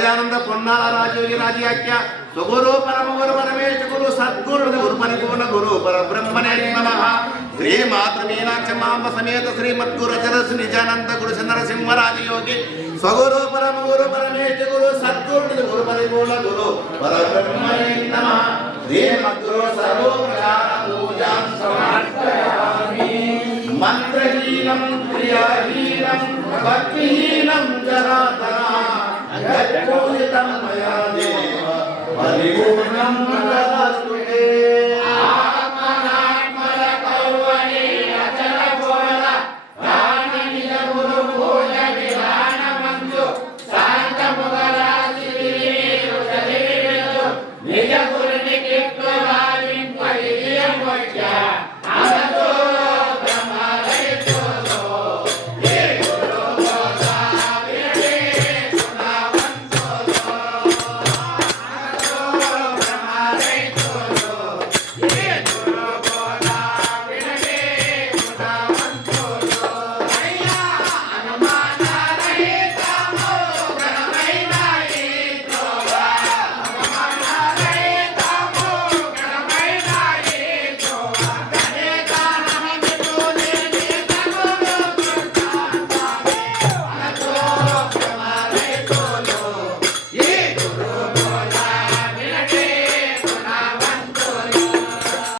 దయానంద పొన్నాల రాజయోగి రాజయాఖ్య స్వగురు పరమ గురు పరమేశ గురు సద్గురు గురు పరిపూర్ణ గురు పరబ్రహ్మణే నమః. శ్రీ మాతృ మీనాక్ష మాంబ సమేత శ్రీమద్గురు చరస్ నిజానంద గురు నరసింహ రాజయోగి స్వగురు పరమ గురు పరమేశ గురు సద్గురు గురు పరిపూర్ణ గురు పరబ్రహ్మణే నమః. శ్రీమద్గురు సర్వోపచార పూజాం సమర్పయామి. మంత్రహీనం క్రియాహీనం భక్తిహీనం జనార్దన యత్పూజితం మయా దేవ పరిపూర్ణం తదాస్తుతే. ఆత్మనాత్మల కౌవని అచల బోల దాన నిజ గురు భోజ విధాన మందు శాంత ముగరాశి చదివేదు నిజ గురుని కిట్టు భావింప ఇయం వైద్య